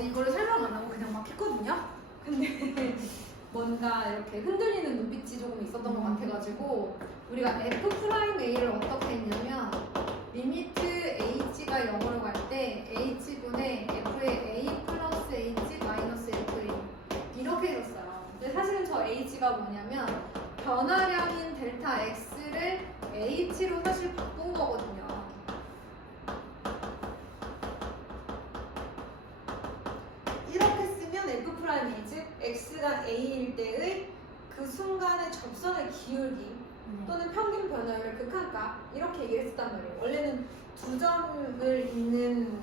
어제 이거를 설명 안 하고 그냥 막 했거든요. 근데 뭔가 이렇게 흔들리는 눈빛이 조금 있었던 것 같아가지고 우리가 F'A를 어떻게 했냐면 리미트 H가 0으로 갈 때 H분의 F의 A 플러스 H 마이너스 FA 이렇게 해줬어요. 근데 사실은 저 H가 뭐냐면 변화량인 델타 X를 H로 사실 바꾼 거거든요. 이렇게 쓰면 F'A 즉 X가 A일 때의 그 순간의 접선의 기울기 또는 평균 변화율을 극한값 이렇게 얘기했었단 말이에요. 원래는 두 점을 잇는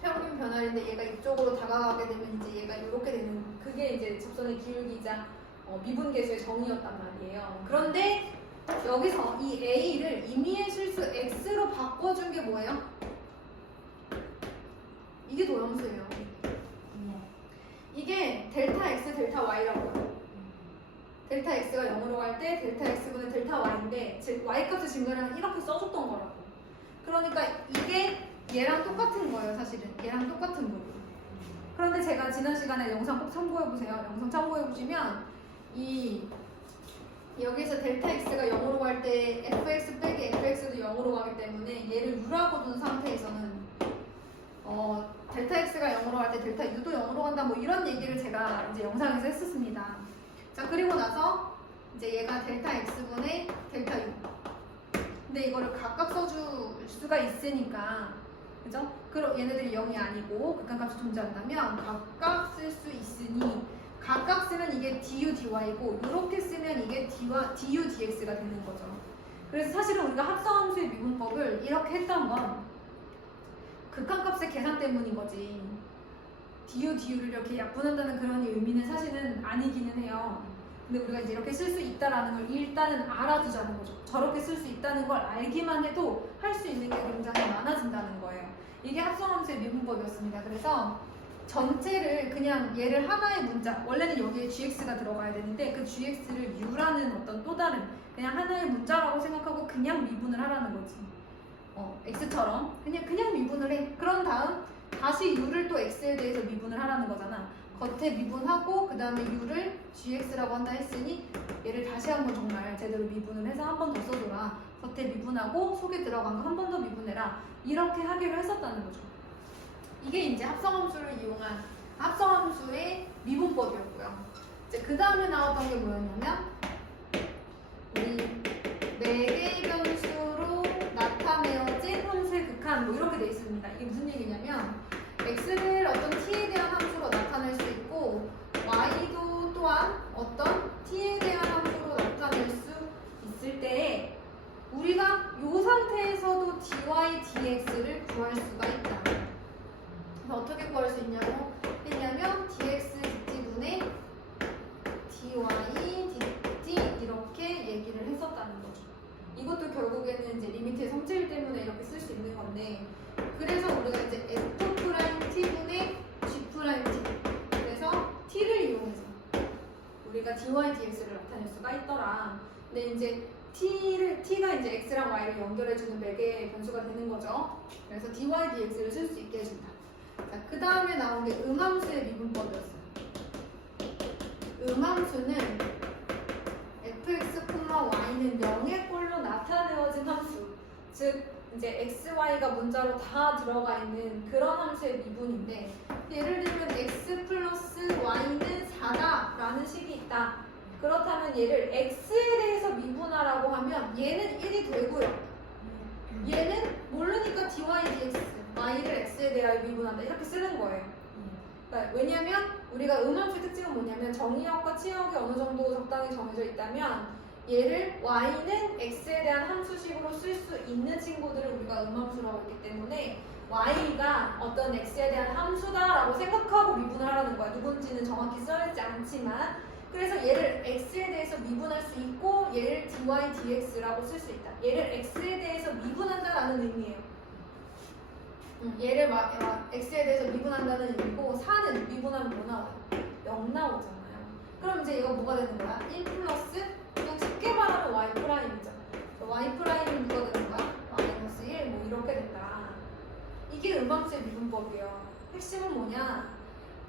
평균 변화율인데 얘가 이쪽으로 다가가게 되면 이제 얘가 이렇게 되는 그게 이제 접선의 기울기자 미분계수의 정의였단 말이에요. 그런데 여기서 이 A를 임의의 실수 X로 바꿔준 게 뭐예요? 이게 도형수예요. 이게 델타 X, 델타 Y라고 해요. 델타 X가 0으로 갈 때 델타 X분의 델타 Y인데 즉 Y 값의 증가량은 이렇게 써줬던 거라고. 그러니까 이게 얘랑 똑같은 거예요. 사실은 얘랑 똑같은 거예요. 그런데 제가 지난 시간에 영상 꼭 참고해보세요. 영상 참고해보시면 이 여기서 델타 X가 0으로 갈 때 fx 빼기 fx도 0으로 가기 때문에 얘를 u라고 둔 상태에서는 델타 X가 0으로 갈 때 델타 U도 0으로 간다 뭐 이런 얘기를 제가 이제 영상에서 했었습니다. 자 그리고 나서 이제 얘가 델타 X분의 델타 U 근데 이거를 각각 써줄 수가 있으니까 그죠? 그럼 얘네들이 0이 아니고 극한값이 존재한다면 각각 쓸 수 있으니 각각 쓰면 이게 du dy고 이렇게 쓰면 이게 du dx가 되는 거죠. 그래서 사실은 우리가 합성함수의 미분법을 이렇게 했던 건 극한값의 계산 때문인 거지. du du를 이렇게 약분한다는 그런 의미는 사실은 아니기는 해요. 근데 우리가 이제 이렇게 쓸 수 있다라는 걸 일단은 알아두자는 거죠. 저렇게 쓸 수 있다는 걸 알기만 해도 할 수 있는 게 굉장히 많아진다는 거예요. 이게 합성함수의 미분법이었습니다. 그래서 전체를 그냥 얘를 하나의 문자, 원래는 여기에 gx가 들어가야 되는데 그 gx를 u라는 어떤 또 다른 그냥 하나의 문자라고 생각하고 그냥 미분을 하라는 거지. x처럼 그냥 미분을 해. 그런 다음 다시 u를 또 x에 대해서 미분을 하라는 거잖아. 겉에 미분하고 그 다음에 u를 gx라고 한다 했으니 얘를 다시 한번 정말 제대로 미분을 해서 한 번 더 써줘라. 겉에 미분하고 속에 들어간 거 한 번 더 미분해라. 이렇게 하기로 했었다는 거죠. 이게 이제 합성함수를 이용한 합성함수의 미분법이었고요. 이제 그 다음에 나왔던 게 뭐였냐면 우리 4개의 변수로 나타내어진 함수의 극한 뭐 이렇게 돼 있습니다. 이게 무슨 얘기냐면 x를 어떤 t에 대한 함수로 나타낼 수 있고 y도 또한 어떤 t에 대한 함수로 나타낼 수 있을 때에 우리가 이 상태에서도 dy dx를 구할 수가 있다. 그래서 어떻게 구할 수 있냐고 했냐면 dx dt분의 dy dt 이렇게 얘기를 했었다는 거죠. 이것도 결국에는 이제 리미트의 성질 때문에 이렇게 쓸 수 있는 건데 그래서 우리가 이제 f''t분의 g''t 그래서 t를 이용해서 우리가 dy dx를 나타낼 수가 있더라. 근데 이제 t가 이제 x랑 y를 연결해주는 4개의 변수가 되는 거죠. 그래서 dy dx를 쓸 수 있게 해준다. 자, 그 다음에 나온 게 음함수의 미분법이었어요. 음함수는 fx, y는 0의 꼴로 나타내어진 함수, 즉 이제 x, y가 문자로 다 들어가 있는 그런 함수의 미분인데 예를 들면 x 플러스 y는 4다 라는 식이 있다. 그렇다면 얘를 x에 대해서 미분하라고 하면 얘는 1이 되고요. 얘는 모르니까 dy dx y를 x에 대하여 미분한다 이렇게 쓰는 거예요. 그러니까 왜냐면 우리가 음함수의 특징은 뭐냐면 정의역과 치역이 어느 정도 적당히 정해져 있다면 얘를 y는 x에 대한 함수식으로 쓸 수 있는 친구들을 우리가 음함수라고 했기 때문에 y가 어떤 x에 대한 함수다라고 생각하고 미분을 하라는 거야. 누군지는 정확히 써있지 않지만 그래서 얘를 x에 대해서 미분할 수 있고 얘를 dy dx라고 쓸 수 있다. 얘를 x에 대해서 미분한다라는 의미예요. 얘를 x에 대해서 미분한다는 의미고 4는 미분하면 뭐 나와요? 0 나오잖아요. 그럼 이제 이거 뭐가 되는 거야? 1 플러스 그냥 쉽게 말하면 y 프라임이잖아. y 프라임은 누가 되는 거야? 마이너스 1 뭐 이렇게 된다. 이게 음함수의 미분법이에요. 핵심은 뭐냐?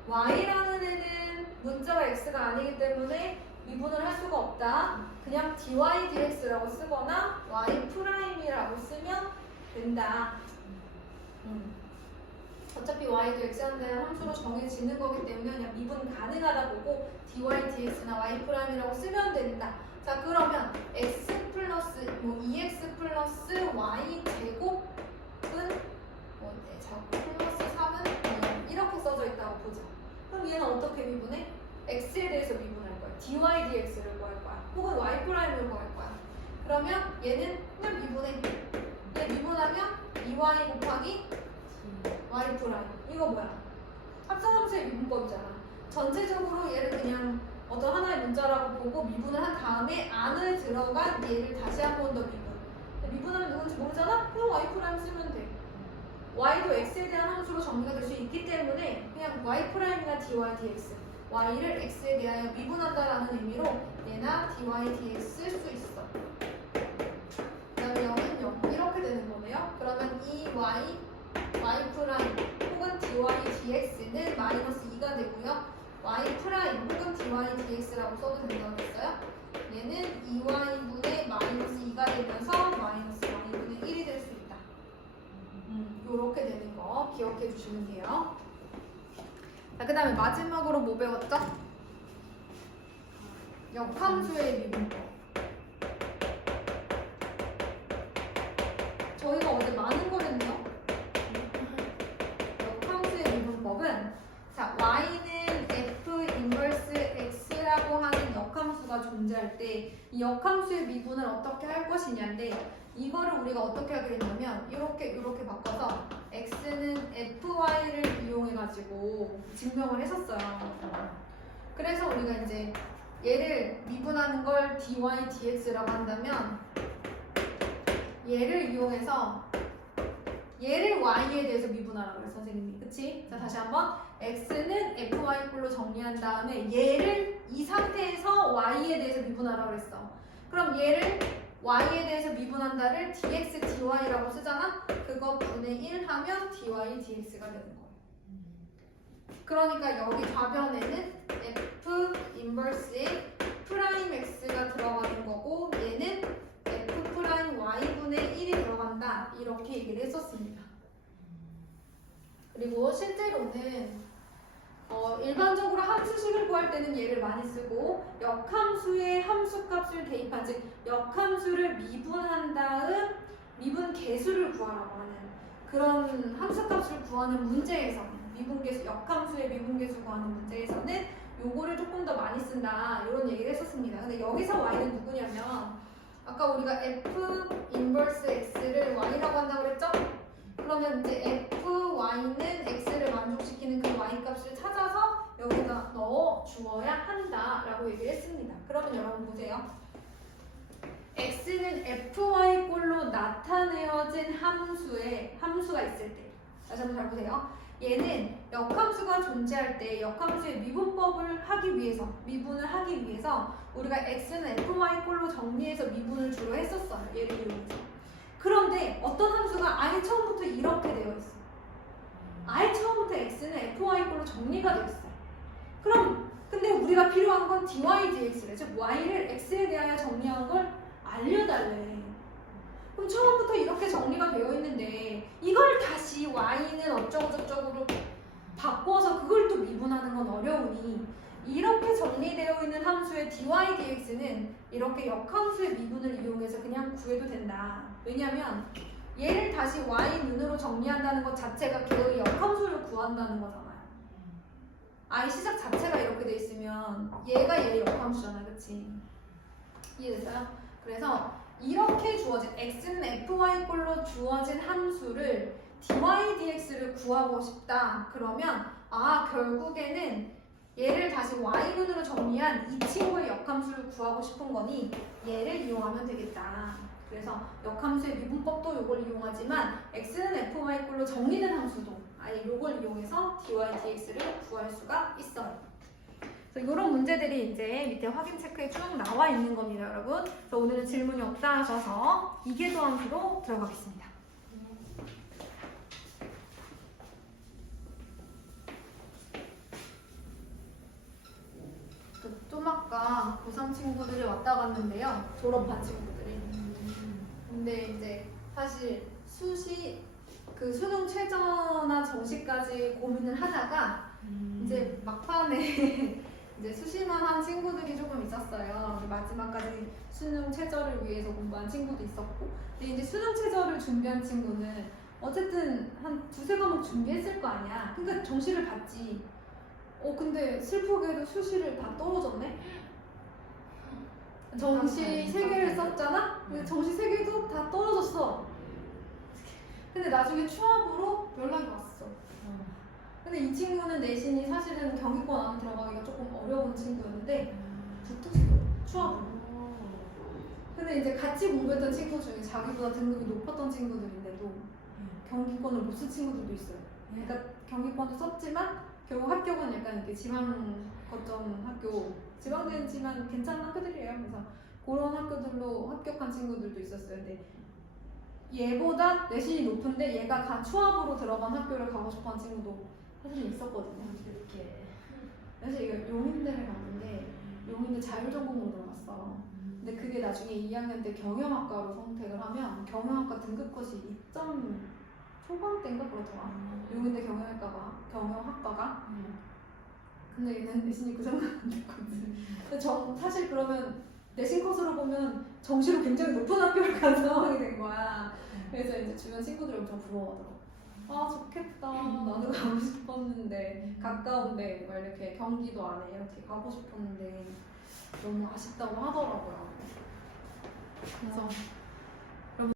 y라는 애는 문자가 x가 아니기 때문에 미분을 할 수가 없다. 그냥 dy dx라고 쓰거나 y 프라임이라고 쓰면 된다. 어차피 y도 x에 대한 함수로 정해지는 거기 때문에 그냥 미분 가능하다 보고 dy dx나 y 프라임이라고 쓰면 된다. 자, 그러면 x 플러스 2x 플러스 y 제곱은 플러스 3은 이렇게 써져 있다고 보자. 그럼 얘는 어떻게 미분해? x에 대해서 미분할 거야. dy dx를 구할 거야. 혹은 y 프라임을 구할 거야. 그러면 얘는 그냥 미분해. 얘 미분하면 2y 곱하기 y 프라임. 이거 뭐야? 합성함수의 미분법이잖아. 전체적으로 얘를 그냥 어떤 하나의 문자라고 보고 미분을 한 다음에 안에 들어간 얘를 다시 한 번 더 미분. 미분하면 누군지 모르잖아? 그냥 y 프라임 쓰면 돼. y도 x에 대한 함수로 정리가 될 수 있기 때문에 그냥 y 프라임이나 dy dx, y를 x에 대하여 미분한다라는 의미로 얘나 dy dx 쓸 수 있어. 그다음에 0은 0 이렇게 되는 거네요. 그러면 이 y 프라임 혹은 dy dx는 마이너스 2가 되고요. y 프라임 혹은 dy dx라고 써도 된다고 했어요. 얘는 2y분의 마이너스 2가 되면서 마이너스 y분의 1이 될 수 있다. 요렇게 되는 거 기억해 주시면 돼요. 자, 그 다음에 마지막으로 뭐 배웠죠? 역함수의 미분법. 저희가 어제 많은 걸 했네요. 역함수의 미분법은 자, y는 f 인버스 x라고 하는 역함수가 존재할 때 이 역함수의 미분을 어떻게 할 것이냐인데 이거를 우리가 어떻게 하게 됐냐면 이렇게 바꿔서 x는 fy를 이용해가지고 증명을 했었어요. 그래서 우리가 이제 얘를 미분하는 걸 dy dx라고 한다면 얘를 이용해서 얘를 y에 대해서 미분하라고 그래요, 선생님이. 그치? 자, 다시 한번 x는 fy 꼴로 정리한 다음에 얘를 이 상태에서 y에 대해서 미분하라고 그랬어. 그럼 얘를 y에 대해서 미분한다를 dx dy라고 쓰잖아? 그거 분의 1 하면 dy dx가 되는 거예요. 그러니까 여기 좌변에는 f 인버스에 프라임 x가 들어가는 거고 얘는 f 프라임 y분의 1이 들어간다. 이렇게 얘기를 했었습니다. 그리고 실제로는 일반적으로 함수식을 구할 때는 얘를 많이 쓰고 역함수의 함수값을 대입한 즉 역함수를 미분한 다음 미분 계수를 구하라고 하는 그런 함수값을 구하는 문제에서 미분계수 역함수의 미분계수 구하는 문제에서는 요거를 조금 더 많이 쓴다 이런 얘기를 했었습니다. 근데 여기서 y는 누구냐면 아까 우리가 f 인버스 x를 y라고 한다고 그랬죠? 그러면 이제 fy는 x를 만족시키는 그 y 값을 찾아서 여기다 넣어 주어야 한다라고 얘기를 했습니다. 그러면 여러분 보세요. x는 fy 꼴로 나타내어진 함수가 있을 때 다시 한번 잘 보세요. 얘는 역함수가 존재할 때 역함수의 미분법을 하기 위해서 미분을 하기 위해서 우리가 x는 fy 꼴로 정리해서 미분을 주로 했었어요. 얘를 이용해서. 그런데 어떤 함수가 아예 처음부터 이렇게 되어 있어. 아예 처음부터 x는 fy 꼴로 정리가 되어 있어요. 그럼 근데 우리가 필요한 건 dy dx래. 즉 y를 x에 대하여 정리한 걸 알려달래. 그럼 처음부터 이렇게 정리가 되어 있는데 이걸 다시 y는 어쩌고저쩌고로 바꿔서 그걸 또 미분하는 건 어려우니 이렇게 정리되어 있는 함수의 dy dx는 이렇게 역함수의 미분을 이용해서 그냥 구해도 된다. 왜냐면 얘를 다시 y 눈으로 정리한다는 것 자체가 걔의 역함수를 구한다는 거잖아요. i 시작 자체가 이렇게 돼 있으면 얘가 얘의 역함수잖아, 그치? 이해됐어요? 그래서 이렇게 주어진 x는 fy 꼴로 주어진 함수를 dy dx를 구하고 싶다. 그러면 결국에는 얘를 다시 y눈으로 정리한 이 친구의 역함수를 구하고 싶은 거니 얘를 이용하면 되겠다. 그래서 역함수의 미분법도 이걸 이용하지만 x는 fy 꼴로 정리된 함수도 아예 이걸 이용해서 dy dx를 구할 수가 있어요. 그래서 이런 문제들이 이제 밑에 확인 체크에 쭉 나와 있는 겁니다, 여러분. 그래서 오늘은 질문이 없다 하셔서 이계도 함수로 들어가겠습니다. 아까 고3 친구들이 왔다 갔는데요. 졸업한 친구들이. 근데 이제 사실 그 수능 최저나 정시까지 고민을 하다가 이제 막판에 이제 수시만 한 친구들이 조금 있었어요. 마지막까지 수능 최저를 위해서 공부한 친구도 있었고, 근데 이제 수능 최저를 준비한 친구는 어쨌든 한 두세 과목 준비했을 거 아니야. 그러니까 정시를 봤지. 근데 슬프게도 수시를 다 떨어졌네? 정시 3개를 썼잖아? 근데 정시 3개도 다 떨어졌어. 근데 나중에 추합으로 연락이 왔어. 근데 이 친구는 내신이 사실은 경기권 안에 들어가기가 조금 어려운 친구였는데 붙었어. 추합으로. 근데 이제 같이 공부했던 친구 중에 자기보다 등급이 높았던 친구들인데도 경기권을 못 쓴 친구들도 있어요. 그러니까 경기권도 썼지만 결국 합격은 약간 이렇게 지방 거점 학교, 지방대지만 괜찮은 학교들이에요. 그래서 그런 학교들로 합격한 친구들도 있었어요. 근데 얘보다 내신이 높은데 얘가 간 추합으로 들어간 학교를 가고 싶어하는 친구도 사실 있었거든요. 이렇게. 사실 이거 용인대를 갔는데 용인대 자율전공으로 들어갔어. 근데 그게 나중에 2학년 때 경영학과로 선택을 하면 경영학과 등급컷이 2점 초반대인가 그렇더라. 용인대 경영학과가. 근데 얘는 내신이 그 정도 안 됐거든. 근데 사실 그러면 내신 컷으로 보면 정시로 굉장히 높은 학교를 간 상황이 된 거야. 그래서 이제 주변 친구들이 엄청 부러워하더라고. 아 좋겠다. 나도 가고 싶었는데 가까운데 막 이렇게 경기도 안에 이렇게 가고 싶었는데 너무 아쉽다고 하더라고요. 그래서